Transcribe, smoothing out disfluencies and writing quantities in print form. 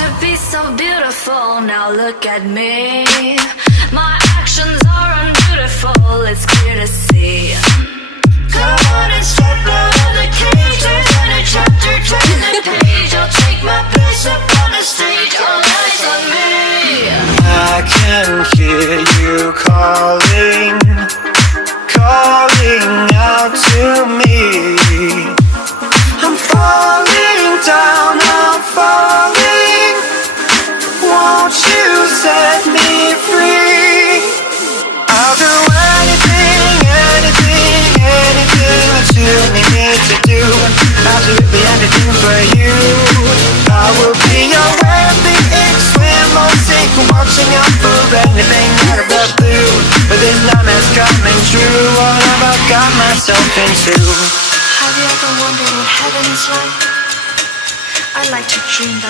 to be so beautiful, now look at me. My actions are unbeautiful, it's clear to see. Come on and step out of the cage. There's a new chapter, turn the page. I'll take my place up on the stage. All eyes on me. I can hear you calling, calling out to me. I'm falling down, I'm falling. Won't you set me free? I'll do anything, anything, anything that you need me to do. Absolutely anything for you. I will be your every ink, swim or sink, watching out for anything out of the blue. But this nightmare's coming true. What have I got myself into? Have you ever wondered what heaven is like? I like to dream that